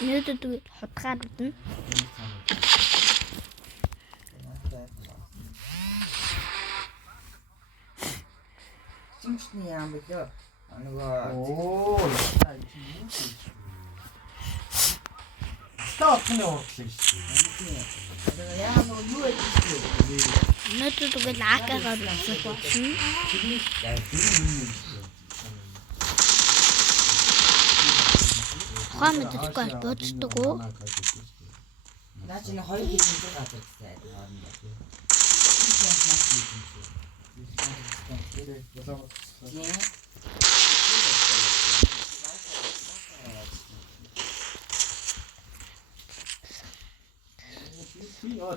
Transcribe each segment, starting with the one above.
Нөөдөд хутгаар үдэн. Чимчний яам билүү? Оо, яа чи юу вэ? Стопны урдлаа шүү. Яам юу вэ? Нөөдөд үгүй лакагаар үсэх болно. Ухаан мэддэггүй боддог уу? Наа чи 2 км газар гэсэн хоорондоо.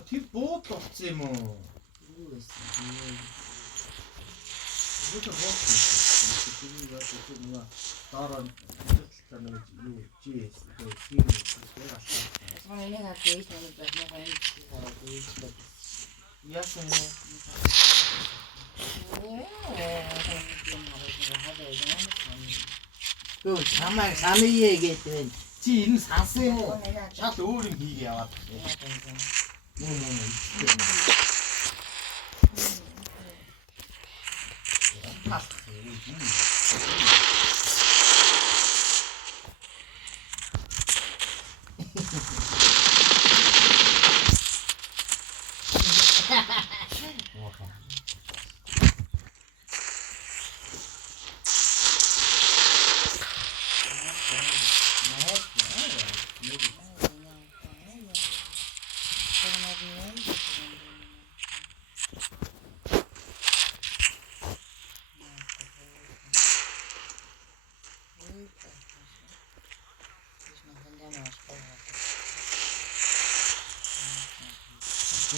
Тэр бууд болцсон юм уу? Юу вэ? Бууд болцсон. Тэр нэг дараа нэг юу GS Асмаа нэг хат ээж нэг байна гараад ээж бод. яасан Юу чамаа санийе гэдэг. чи энэ сансан юм уу? Шал өөр юм хийгээ яваад.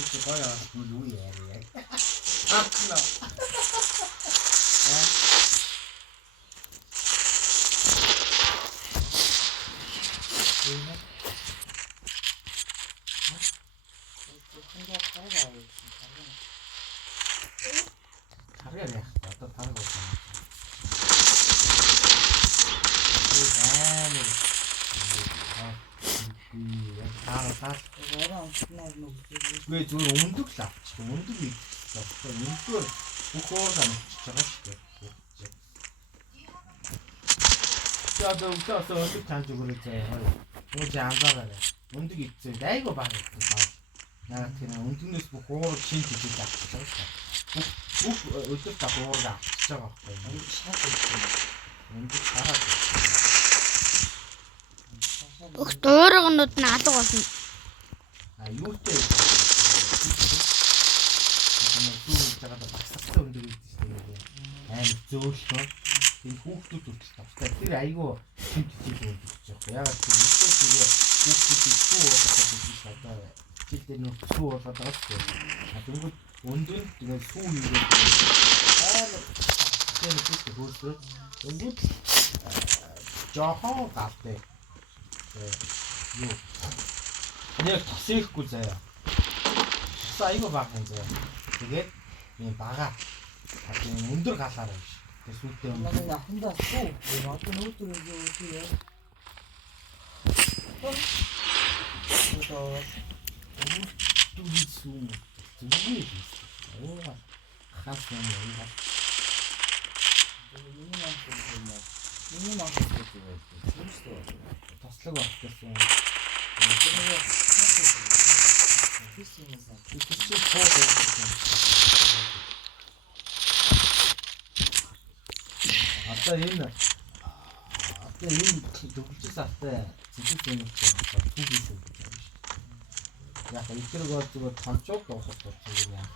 Чи гоё юу яарэ. Ахна. Хараа яах одоо тараг болсон. Гүй зүгээр өндөг л авчих. Өндөг их болтой. Өндөр бүх уураа авчиж байгаа шүү дээ. Тэгээд өндөр өндөг таньж өгөрөө заяа. Ууж анзаараа. Өндөг ицээ айгүй баг гэсэн. Яг тэр өндөгнөөс бүх уур шин тижиж авчих байгаа шүү дээ. Бүх өдөр та уураа авчиж байгаа байхгүй. Өндөг хараад. Өх дуурайгнууд нь алга болно. Юутэй багсахтай өндөр гэдэг чинь амар зөөлхөө энэ хүүхдүүд хүртэл тавтай тэр айгүй тэмцэж өгч байгаа. Ягаад гэвэл үүсээ хүүхдүүд сүү болоод биш одоо жилдээ нөх сүү болоод байгаа шүү дээ. Тэгвэл өндөө тэгээд сүү хийгээд амар тэр хүүхдүүд хөөсрөө өндөө жоохон галтай юу нэг тасэхгүй заяа. Айгүй баг юм заяа. Тэгээд юм бага. Тэгээд өндөр галаараа биш. Тэгээд сүлдээ Манай ахындаа суу. Одоо нөөдөр юу вэ? Одоо дүүс сүү. Зүгээр. Оо хас юм уу? Минимум таслаг байх гэсэн. Одоо энэ төгөлж сартай зэвсэг юм байна. Түүхийс юм байна. Яг ихэрэг зүгээр томчууд дуусах болчихсон юм яа.